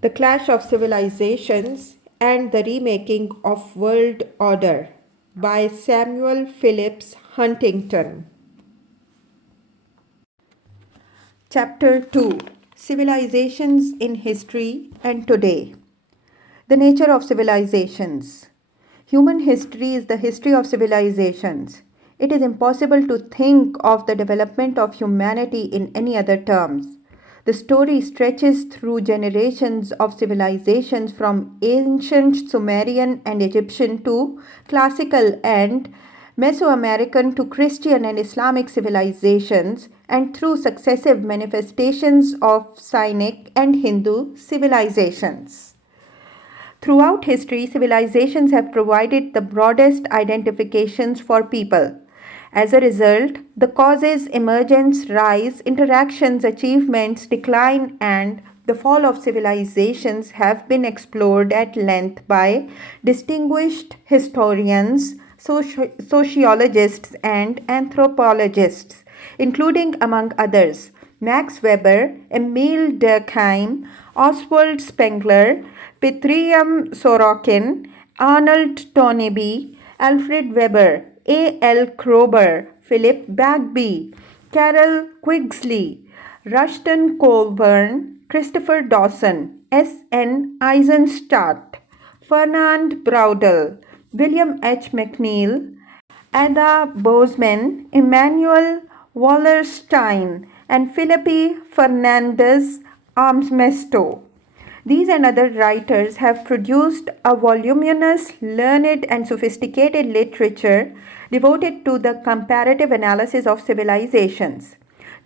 The Clash of Civilizations and the Remaking of World Order by Samuel Phillips Huntington. Chapter 2: Civilizations in History and Today. The nature of civilizations. Human history is the history of civilizations. It is impossible to think of the development of humanity in any other terms. The story stretches through generations of civilizations from ancient Sumerian and Egyptian to classical and Mesoamerican to Christian and Islamic civilizations, and through successive manifestations of Sinic and Hindu civilizations. Throughout history, civilizations have provided the broadest identifications for people. As a result, the causes, emergence, rise, interactions, achievements, decline, and the fall of civilizations have been explored at length by distinguished historians, sociologists, and anthropologists, including, among others, Max Weber, Emile Durkheim, Oswald Spengler, Pithriam Sorokin, Arnold Toynbee, Alfred Weber, A. L. Kroeber, Philip Bagby, Carol Quigley, Rushton Colburn, Christopher Dawson, S. N. Eisenstadt, Fernand Braudel, William H. McNeill, Ada Bozeman, Emmanuel Wallerstein, and Felipe Fernandez Armesto. These and other writers have produced a voluminous, learned, and sophisticated literature devoted to the comparative analysis of civilizations.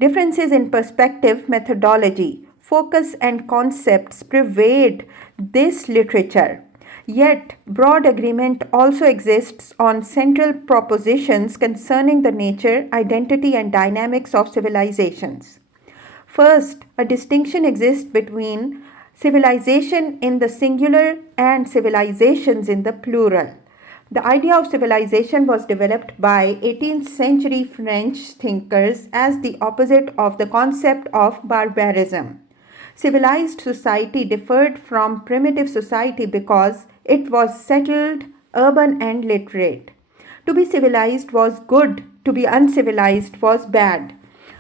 Differences in perspective, methodology, focus, and concepts pervade this literature. Yet, broad agreement also exists on central propositions concerning the nature, identity, and dynamics of civilizations. First, a distinction exists between civilization in the singular and civilizations in the plural. The idea of civilization was developed by 18th century French thinkers as the opposite of the concept of barbarism. Civilized society differed from primitive society because it was settled, urban, and literate. To be civilized was good, to be uncivilized was bad.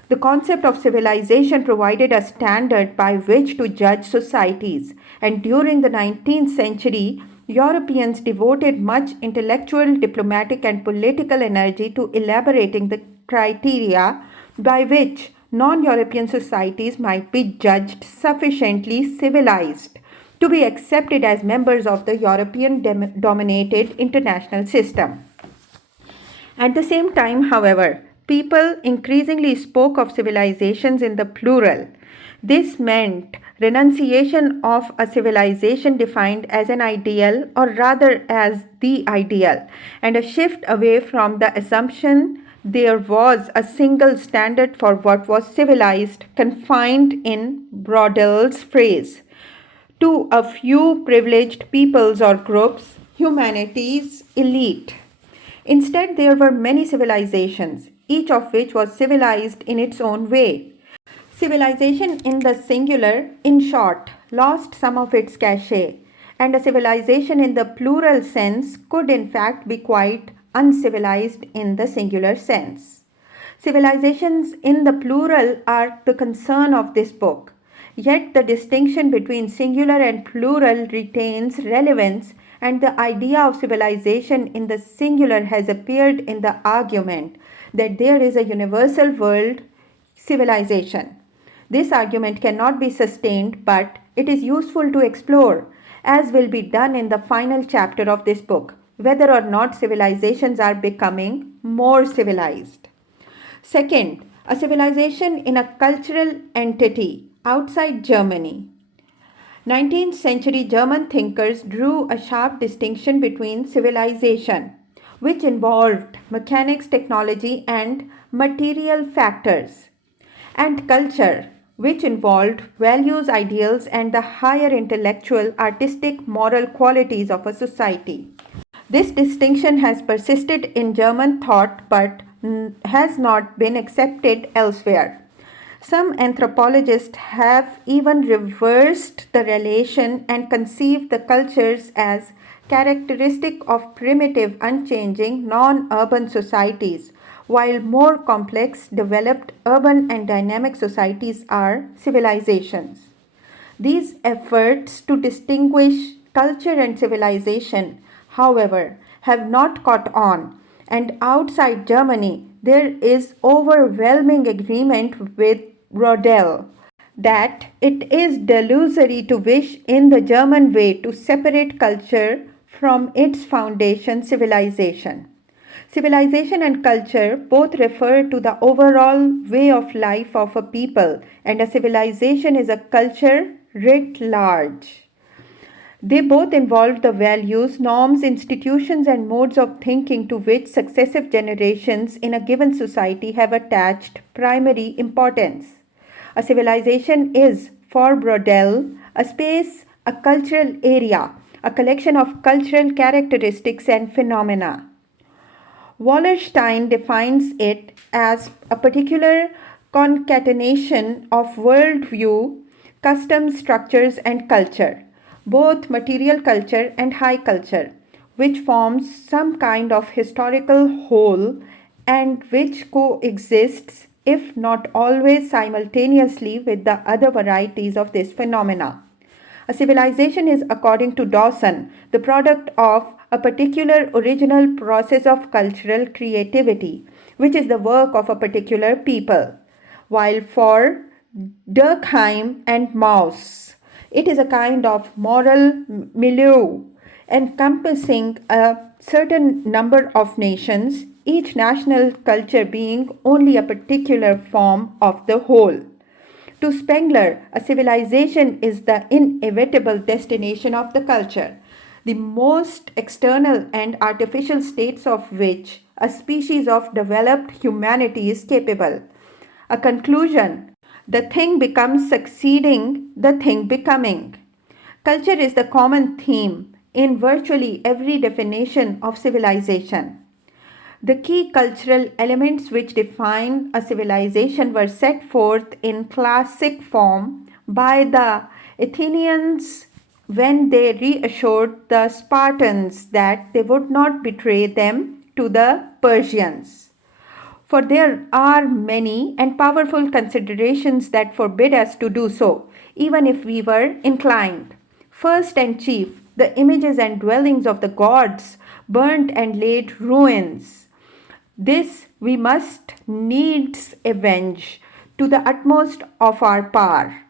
The concept of civilization provided a standard by which to judge societies, and during the 19th century, Europeans devoted much intellectual, diplomatic, and political energy to elaborating the criteria by which non-European societies might be judged sufficiently civilized to be accepted as members of the European-dominated international system. At the same time, however, people increasingly spoke of civilizations in the plural. This meant renunciation of a civilization defined as an ideal, or rather as the ideal, and a shift away from the assumption there was a single standard for what was civilized, confined in Braudel's phrase to a few privileged peoples or groups, humanity's elite. Instead, there were many civilizations, each of which was civilized in its own way. Civilization in the singular, in short, lost some of its cachet, and a civilization in the plural sense could in fact be quite uncivilized in the singular sense. Civilizations in the plural are the concern of this book, yet the distinction between singular and plural retains relevance, and the idea of civilization in the singular has appeared in the argument that there is a universal world civilization. This argument cannot be sustained, but it is useful to explore, as will be done in the final chapter of this book, whether or not civilizations are becoming more civilized. Second, a civilization in a cultural entity outside Germany. 19th century German thinkers drew a sharp distinction between civilization, which involved mechanics, technology, and material factors, and culture, which involved values, ideals, and the higher intellectual, artistic, moral qualities of a society. This distinction has persisted in German thought but has not been accepted elsewhere. Some anthropologists have even reversed the relation and conceived the cultures as characteristic of primitive, unchanging, non-urban societies, while more complex, developed, urban and dynamic societies are civilizations. These efforts to distinguish culture and civilization, however, have not caught on, and outside Germany, there is overwhelming agreement with Rodel that it is delusory to wish in the German way to separate culture from its foundation, civilization. Civilization and culture both refer to the overall way of life of a people, and a civilization is a culture writ large. They both involve the values, norms, institutions, and modes of thinking to which successive generations in a given society have attached primary importance. A civilization is, for Brodel, a space, a cultural area, a collection of cultural characteristics and phenomena. Wallerstein defines it as a particular concatenation of worldview, customs, structures, and culture, both material culture and high culture, which forms some kind of historical whole and which coexists, if not always simultaneously, with the other varieties of this phenomena. A civilization is, according to Dawson, the product of a particular original process of cultural creativity, which is the work of a particular people. While for Durkheim and Mauss, it is a kind of moral milieu encompassing a certain number of nations, each national culture being only a particular form of the whole. To Spengler, a civilization is the inevitable destination of the culture, the most external and artificial states of which a species of developed humanity is capable. A conclusion: the thing becomes succeeding, the thing becoming. Culture is the common theme in virtually every definition of civilization. The key cultural elements which define a civilization were set forth in classic form by the Athenians when they reassured the Spartans that they would not betray them to the Persians. For there are many and powerful considerations that forbid us to do so, even if we were inclined. First and chief, the images and dwellings of the gods burnt and laid ruins. This we must needs avenge to the utmost of our power,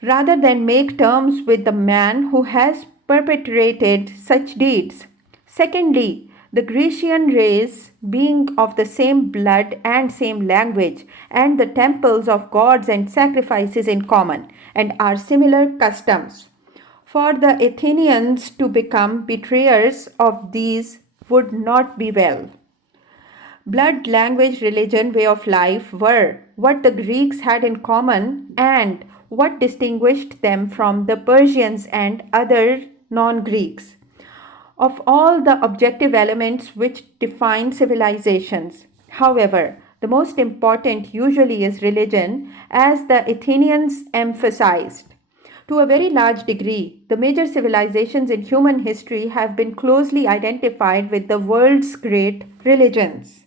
rather than make terms with the man who has perpetrated such deeds. Secondly, the Grecian race, being of the same blood and same language, and the temples of gods and sacrifices in common, and our similar customs. For the Athenians to become betrayers of these would not be well. Blood, language, religion, way of life were what the Greeks had in common and what distinguished them from the Persians and other non-Greeks. Of all the objective elements which define civilizations, however, the most important usually is religion, as the Athenians emphasized. To a very large degree, the major civilizations in human history have been closely identified with the world's great religions.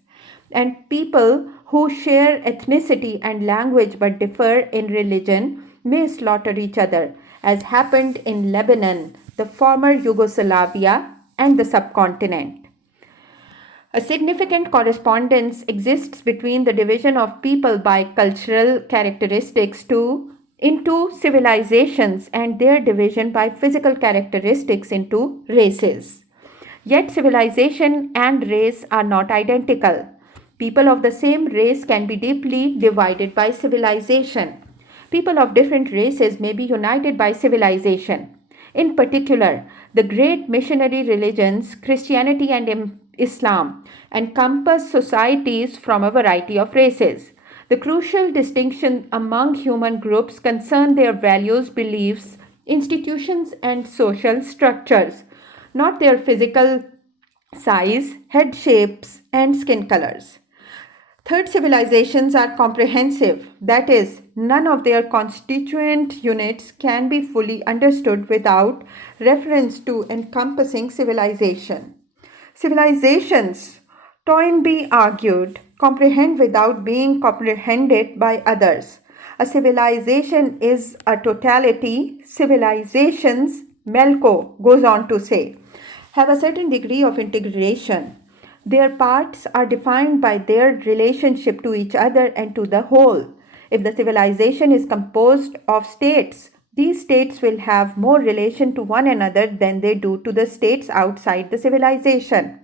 And people who share ethnicity and language but differ in religion may slaughter each other, as happened in Lebanon, the former Yugoslavia, and the subcontinent. A significant correspondence exists between the division of people by cultural characteristics into civilizations and their division by physical characteristics into races. Yet civilization and race are not identical. People of the same race can be deeply divided by civilization. People of different races may be united by civilization. In particular, the great missionary religions, Christianity and Islam, encompass societies from a variety of races. The crucial distinction among human groups concern their values, beliefs, institutions, and social structures, not their physical size, head shapes, and skin colors. Third, civilizations are comprehensive. That is, none of their constituent units can be fully understood without reference to encompassing civilization. Civilizations, Toynbee argued, comprehend without being comprehended by others. A civilization is a totality. Civilizations, Melko goes on to say, have a certain degree of integration. Their parts are defined by their relationship to each other and to the whole. If the civilization is composed of states, these states will have more relation to one another than they do to the states outside the civilization.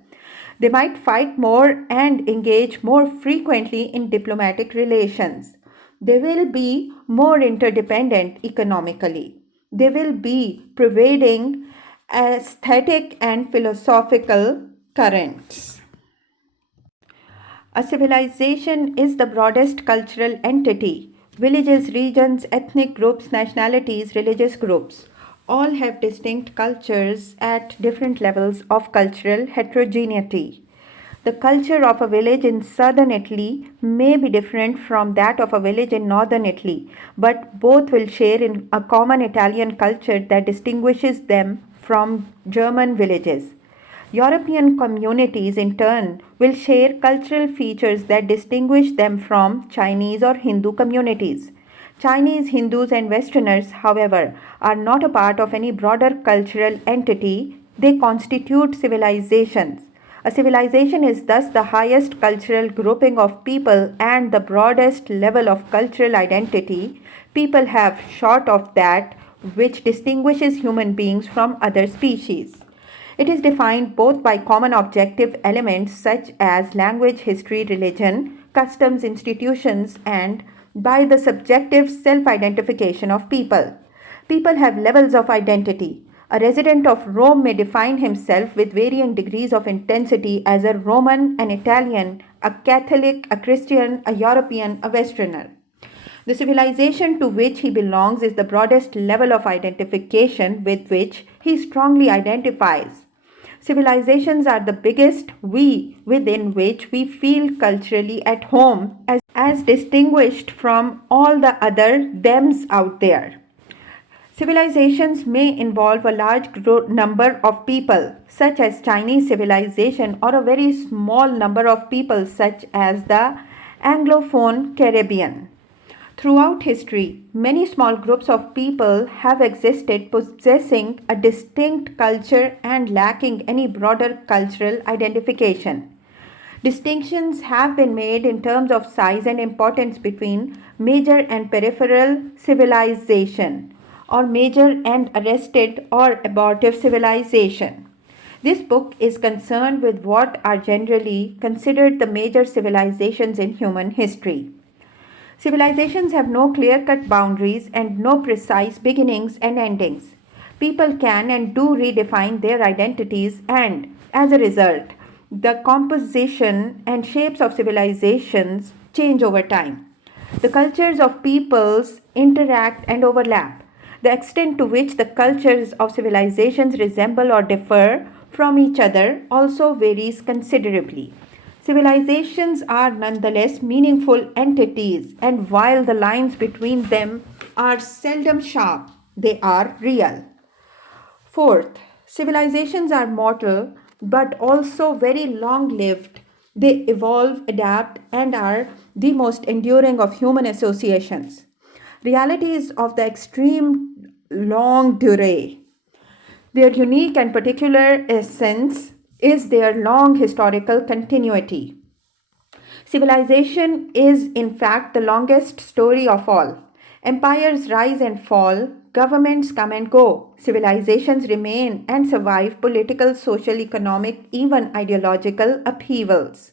They might fight more and engage more frequently in diplomatic relations. They will be more interdependent economically. They will be pervading aesthetic and philosophical currents. A civilization is the broadest cultural entity. Villages, regions, ethnic groups, nationalities, religious groups all have distinct cultures at different levels of cultural heterogeneity. The culture of a village in southern Italy may be different from that of a village in northern Italy, but both will share in a common Italian culture that distinguishes them from German villages. European communities, in turn, will share cultural features that distinguish them from Chinese or Hindu communities. Chinese, Hindus, and Westerners, however, are not a part of any broader cultural entity, they constitute civilizations. A civilization is thus the highest cultural grouping of people and the broadest level of cultural identity people have short of that which distinguishes human beings from other species. It is defined both by common objective elements such as language, history, religion, customs, institutions, and by the subjective self identification of people. People have levels of identity. A resident of Rome may define himself with varying degrees of intensity as a Roman, an Italian, a Catholic, a Christian, a European, a Westerner. The civilization to which he belongs is the broadest level of identification with which he strongly identifies. Civilizations are the biggest we within which we feel culturally at home as distinguished from all the other thems out there. Civilizations may involve a large number of people, such as Chinese civilization, or a very small number of people, such as the Anglophone Caribbean. Throughout history, many small groups of people have existed possessing a distinct culture and lacking any broader cultural identification. Distinctions have been made in terms of size and importance between major and peripheral civilization, or major and arrested or abortive civilization. This book is concerned with what are generally considered the major civilizations in human history. Civilizations have no clear cut boundaries and no precise beginnings and endings. People can and do redefine their identities, and as a result, the composition and shapes of civilizations change over time. The cultures of peoples interact and overlap. The extent to which the cultures of civilizations resemble or differ from each other also varies considerably. Civilizations are nonetheless meaningful entities, and while the lines between them are seldom sharp, they are real. Fourth, civilizations are mortal but also very long lived. They evolve, adapt, and are the most enduring of human associations. Realities of the extreme longue durée. Their unique and particular essence is their long historical continuity. Civilization is, in fact, the longest story of all. Empires rise and fall, governments come and go, civilizations remain and survive political, social, economic, even ideological upheavals.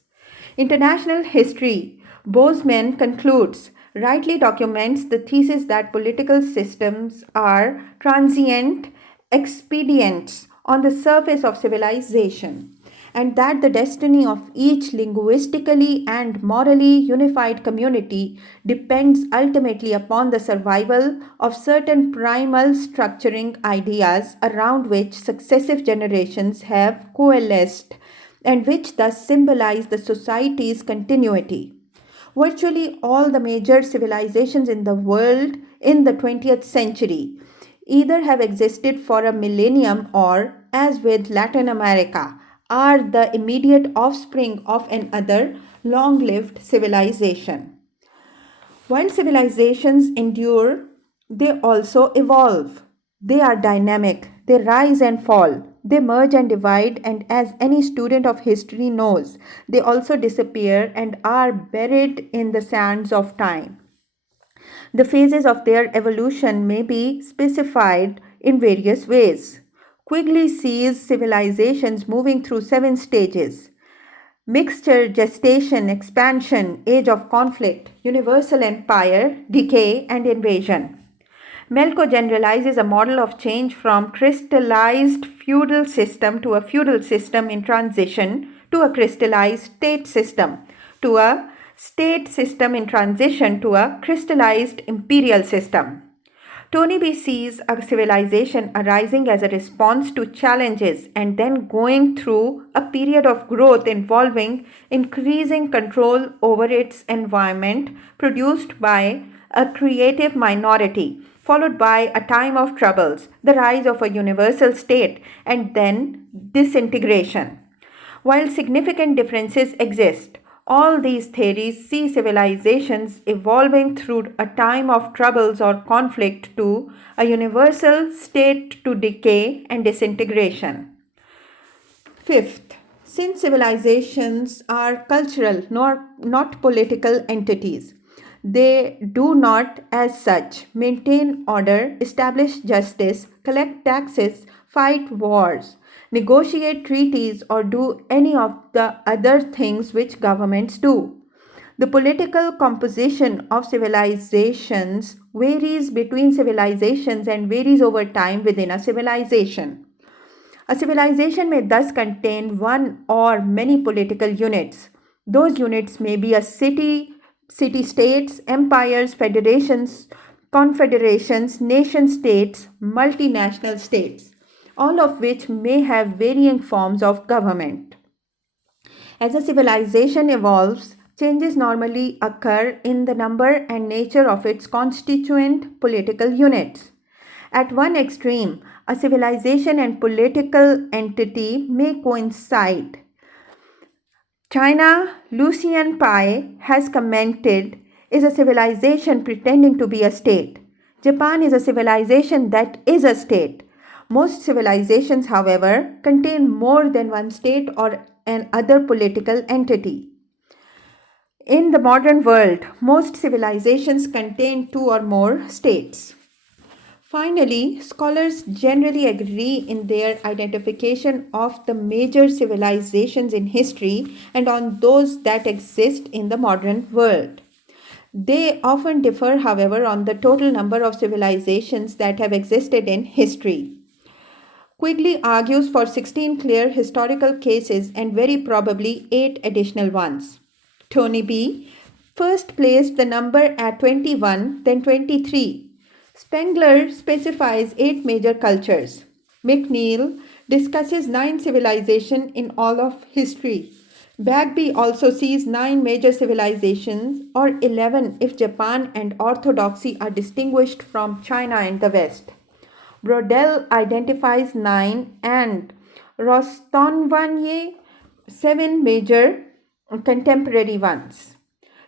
International history, Bozeman concludes, rightly documents the thesis that political systems are transient expedients on the surface of civilization, and that the destiny of each linguistically and morally unified community depends ultimately upon the survival of certain primal structuring ideas around which successive generations have coalesced and which thus symbolize the society's continuity. Virtually all the major civilizations in the world in the 20th century either have existed for a millennium or, as with Latin America, are the immediate offspring of another long lived civilization. While civilizations endure, they also evolve. They are dynamic, they rise and fall, they merge and divide, and as any student of history knows, they also disappear and are buried in the sands of time. The phases of their evolution may be specified in various ways. Quigley sees civilizations moving through 7 stages: mixture, gestation, expansion, age of conflict, universal empire, decay, and invasion. Melko generalizes a model of change from crystallized feudal system to a feudal system in transition to a crystallized state system to a state system in transition to a crystallized imperial system. Tony B sees a civilization arising as a response to challenges and then going through a period of growth involving increasing control over its environment produced by a creative minority, followed by a time of troubles, the rise of a universal state, and then disintegration. While significant differences exist, all these theories see civilizations evolving through a time of troubles or conflict to a universal state to decay and disintegration. Fifth, since civilizations are cultural, not political entities, they do not, as such, maintain order, establish justice, collect taxes, fight wars, negotiate treaties, or do any of the other things which governments do. The political composition of civilizations varies between civilizations and varies over time within a civilization. A civilization may thus contain one or many political units. Those units may be a city, city states, empires, federations, confederations, nation states, multinational states, all of which may have varying forms of government. As a civilization evolves, changes normally occur in the number and nature of its constituent political units. At one extreme, a civilization and political entity may coincide. China, Lucian Pai has commented, is a civilization pretending to be a state. Japan is a civilization that is a state. Most civilizations, however, contain more than one state or an other political entity. In the modern world, most civilizations contain two or more states. Finally, scholars generally agree in their identification of the major civilizations in history and on those that exist in the modern world. They often differ, however, on the total number of civilizations that have existed in history. Quigley argues for 16 clear historical cases and very probably 8 additional ones. Tony B. first placed the number at 21, then 23. Spengler specifies 8 major cultures. McNeill discusses 9 civilizations in all of history. Bagby also sees 9 major civilizations, or 11 if Japan and Orthodoxy are distinguished from China and the West. Brodel identifies 9 and Rostanvanye 7 major contemporary ones.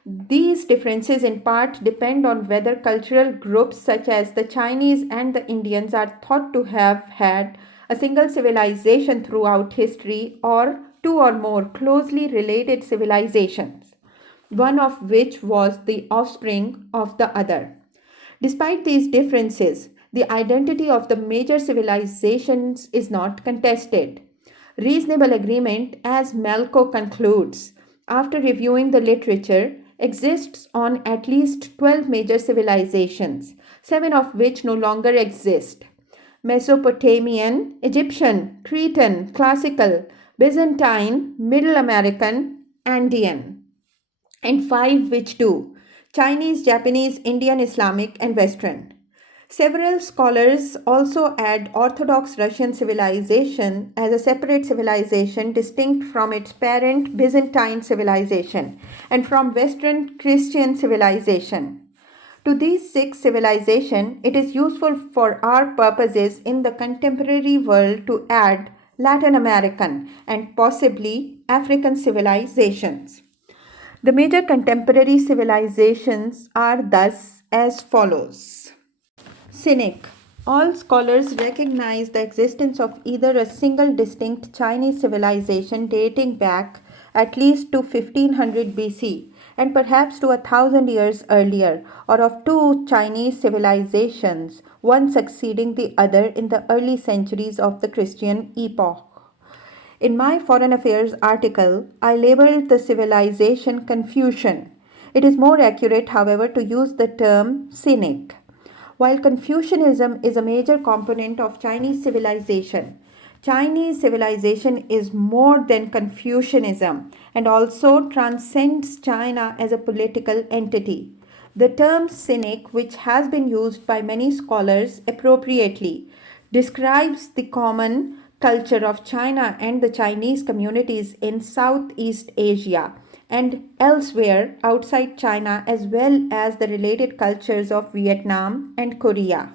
These differences in part depend on whether cultural groups such as the Chinese and the Indians are thought to have had a single civilization throughout history or two or more closely related civilizations, one of which was the offspring of the other. Despite these differences, the identity of the major civilizations is not contested. Reasonable agreement, as Melko concludes, after reviewing the literature, exists on at least 12 major civilizations, 7 of which no longer exist: Mesopotamian, Egyptian, Cretan, Classical, Byzantine, Middle American, Andean, and 5 which do: Chinese, Japanese, Indian, Islamic, and Western. Several scholars also add Orthodox Russian civilization as a separate civilization distinct from its parent Byzantine civilization and from Western Christian civilization. To these six civilizations, it is useful for our purposes in the contemporary world to add Latin American and possibly African civilizations. The major contemporary civilizations are thus as follows. Cynic. All scholars recognize the existence of either a single distinct Chinese civilization dating back at least to 1500 BC and perhaps to 1000 years earlier, or of two Chinese civilizations, one succeeding the other in the early centuries of the Christian epoch. In my Foreign Affairs article, I labeled the civilization Confucian. It is more accurate, however, to use the term Cynic. While Confucianism is a major component of Chinese civilization is more than Confucianism and also transcends China as a political entity. The term cynic, which has been used by many scholars appropriately, describes the common culture of China and the Chinese communities in Southeast Asia and elsewhere outside China, as well as the related cultures of Vietnam and Korea.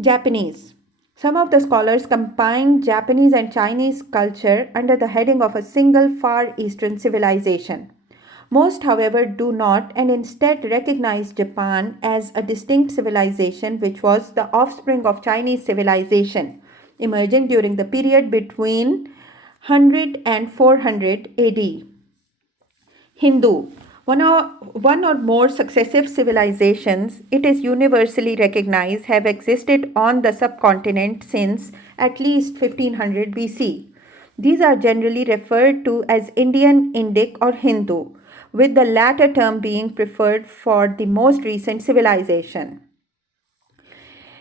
Japanese. Some of the scholars combine Japanese and Chinese culture under the heading of a single Far Eastern civilization. Most, however, do not and instead recognize Japan as a distinct civilization which was the offspring of Chinese civilization, emerging during the period between 100 and 400 AD. Hindu. One or more successive civilizations, it is universally recognized, have existed on the subcontinent since at least 1500 BC. These are generally referred to as Indian, Indic, or Hindu, with the latter term being preferred for the most recent civilization.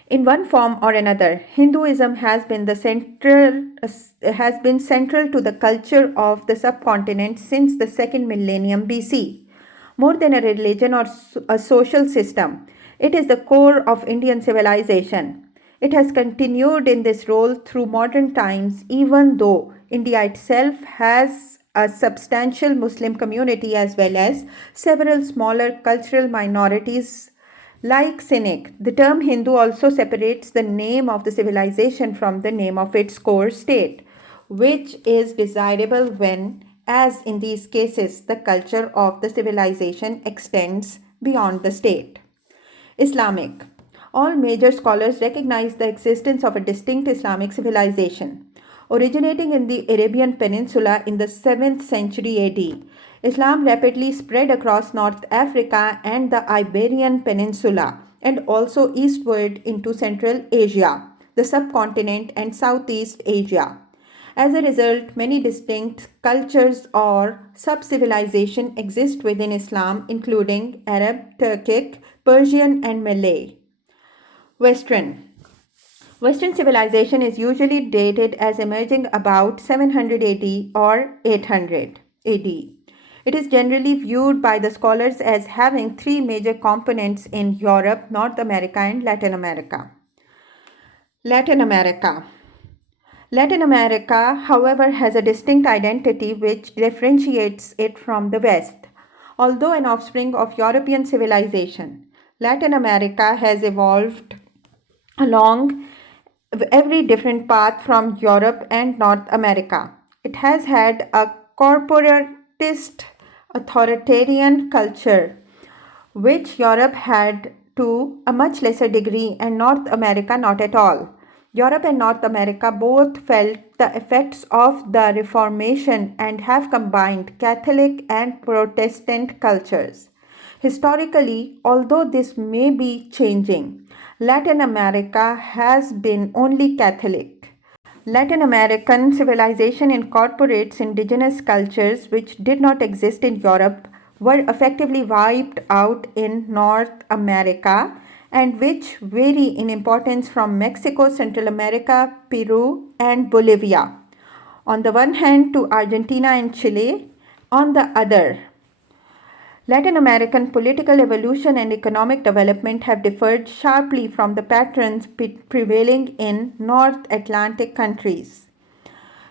In one form or another, Hinduism has been central to the culture of the subcontinent since the second millennium BC. More than a religion or a social system, it is the core of Indian civilization. It has continued in this role through modern times, even though India itself has a substantial Muslim community as well as several smaller cultural minorities. Like Cynic, the term Hindu also separates the name of the civilization from the name of its core state, which is desirable when, as in these cases, the culture of the civilization extends beyond the state. Islamic. All major scholars recognize the existence of a distinct Islamic civilization. Originating in the Arabian Peninsula in the 7th century AD, Islam rapidly spread across North Africa and the Iberian Peninsula and also eastward into Central Asia, the subcontinent, and Southeast Asia. As a result, many distinct cultures or sub-civilizations exist within Islam, including Arab, Turkic, Persian, and Malay. Western civilization is usually dated as emerging about 700 AD or 800 AD. It is generally viewed by the scholars as having three major components in Europe, North America, and Latin America. Latin America, however, has a distinct identity which differentiates it from the West. Although an offspring of European civilization, Latin America has evolved along every different path from Europe and North America. It has had a corporatist authoritarian culture, which Europe had to a much lesser degree and North America not at all. Europe and North America both felt the effects of the Reformation and have combined Catholic and Protestant cultures. Historically, although this may be changing, Latin America has been only Catholic. Latin American civilization incorporates indigenous cultures which did not exist in Europe, were effectively wiped out in North America, and which vary in importance from Mexico, Central America, Peru, and Bolivia, on the one hand, to Argentina and Chile, on the other. Latin American political evolution and economic development have differed sharply from the patterns prevailing in North Atlantic countries.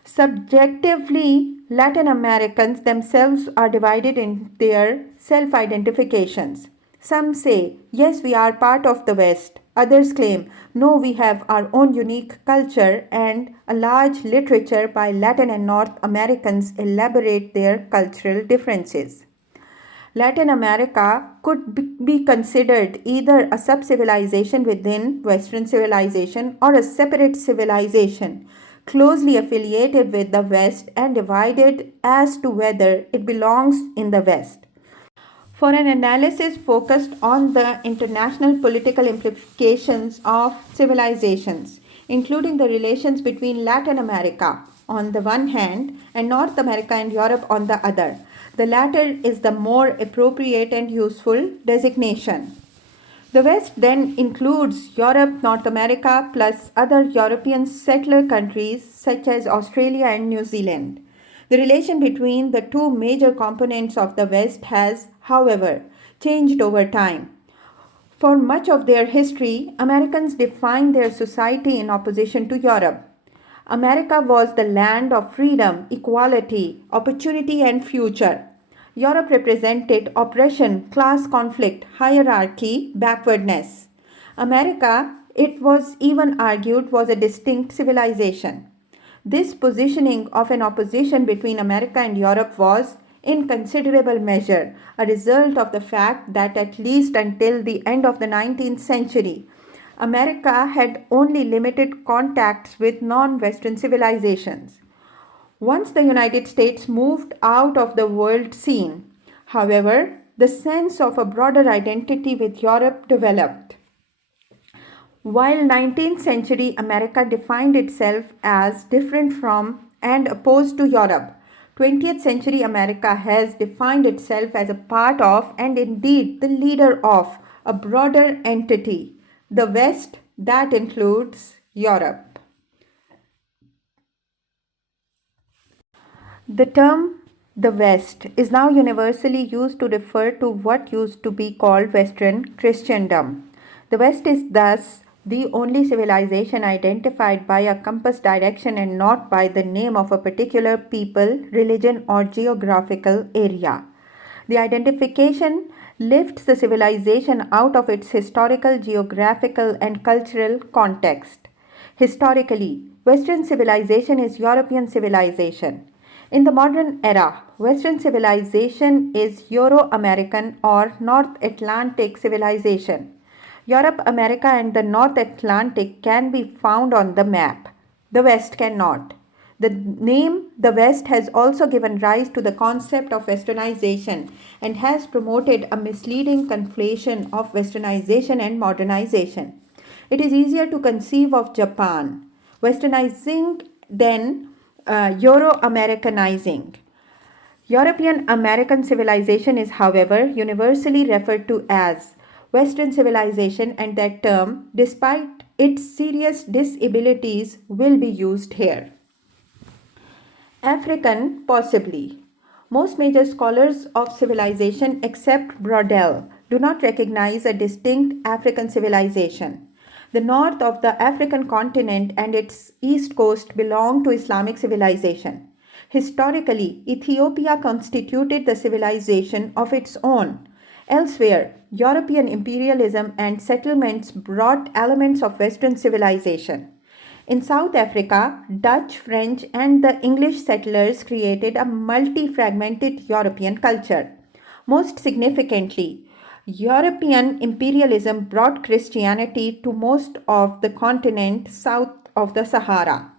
Subjectively, Latin Americans themselves are divided in their self identifications. Some say, yes, we are part of the West. Others claim, no, we have our own unique culture, and a large literature by Latin and North Americans elaborate their cultural differences. Latin America could be considered either a sub civilization within Western civilization or a separate civilization, closely affiliated with the West and divided as to whether it belongs in the West. For an analysis focused on the international political implications of civilizations, including the relations between Latin America on the one hand and North America and Europe on the other. The latter is the more appropriate and useful designation. The West then includes Europe, North America, plus other European settler countries such as Australia and New Zealand. The relation between the two major components of the West has, however, changed over time. For much of their history, Americans defined their society in opposition to Europe. America was the land of freedom, equality, opportunity, and future. Europe represented oppression, class conflict, hierarchy, backwardness. America, it was even argued, was a distinct civilization. This positioning of an opposition between America and Europe was, in considerable measure, a result of the fact that at least until the end of the 19th century, America had only limited contacts with non-Western civilizations. Once the United States moved out of the world scene, however, the sense of a broader identity with Europe developed. While 19th century America defined itself as different from and opposed to Europe, 20th century America has defined itself as a part of and indeed the leader of a broader entity, the West, that includes Europe. The term the West is now universally used to refer to what used to be called Western Christendom. The West is thus the only civilization identified by a compass direction and not by the name of a particular people, religion, or geographical area. The identification lifts the civilization out of its historical, geographical, and cultural context. Historically, Western civilization is European civilization. In the modern era, Western civilization is Euro American or North Atlantic civilization. Europe, America, and the North Atlantic can be found on the map. The West cannot. The name the West has also given rise to the concept of westernization and has promoted a misleading conflation of westernization and modernization. It is easier to conceive of Japan westernizing than Euro Americanizing. European American civilization is, however, universally referred to as Western civilization, and that term, despite its serious disabilities, will be used here. African, possibly. Most major scholars of civilization, except Brodel, do not recognize a distinct African civilization. The north of the African continent and its east coast belong to Islamic civilization. Historically, Ethiopia constituted the civilization of its own. Elsewhere, European imperialism and settlements brought elements of Western civilization. In South Africa, Dutch, French, and the English settlers created a multi-fragmented European culture. Most significantly, European imperialism brought Christianity to most of the continent south of the Sahara.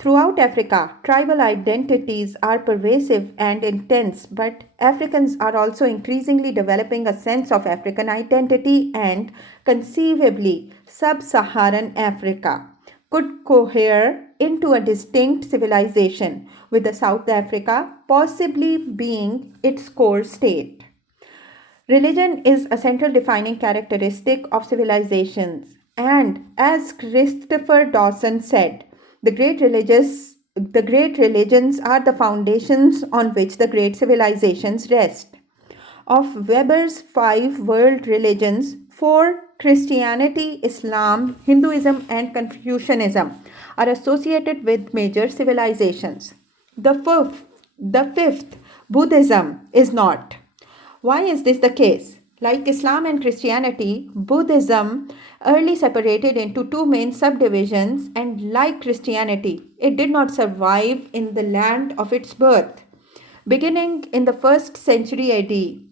Throughout Africa, tribal identities are pervasive and intense, but Africans are also increasingly developing a sense of African identity and, conceivably, sub-Saharan Africa could cohere into a distinct civilization, with the South Africa possibly being its core state. Religion is a central defining characteristic of civilizations, and as Christopher Dawson said, the great religions are the foundations on which the great civilizations rest. of Weber's 5 world religions, 4 Christianity, Islam, Hinduism, and Confucianism are associated with major civilizations. The fifth, Buddhism, is not. Why is this the case? Like Islam and Christianity, Buddhism early separated into 2 main subdivisions, and like Christianity, it did not survive in the land of its birth. Beginning in the 1st century AD,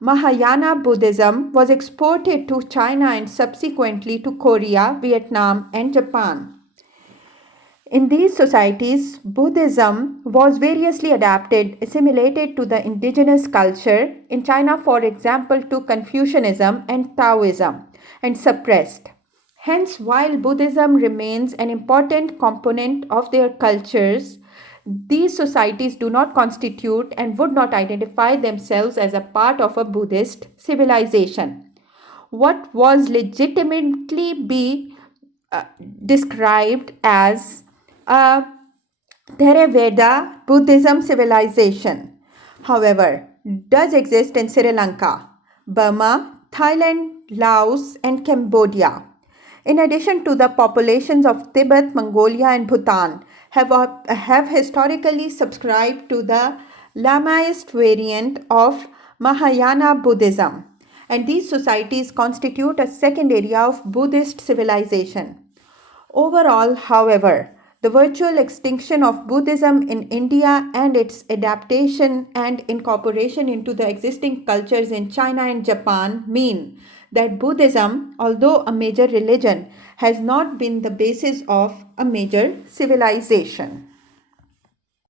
Mahayana Buddhism was exported to China and subsequently to Korea, Vietnam, and Japan. In these societies, Buddhism was variously adapted, assimilated to the indigenous culture, in China, for example, to Confucianism and Taoism, and suppressed. Hence, while Buddhism remains an important component of their cultures, these societies do not constitute and would not identify themselves as a part of a Buddhist civilization. What was legitimately be described as a Theravada Buddhism civilization, however, does exist in Sri Lanka, Burma, Thailand, Laos, and Cambodia. In addition to the populations of Tibet, Mongolia, and Bhutan, have historically subscribed to the Lamaist variant of Mahayana Buddhism, and these societies constitute a second area of Buddhist civilization. Overall, however, the virtual extinction of Buddhism in India and its adaptation and incorporation into the existing cultures in China and Japan mean that Buddhism, although a major religion, has not been the basis of a major civilization.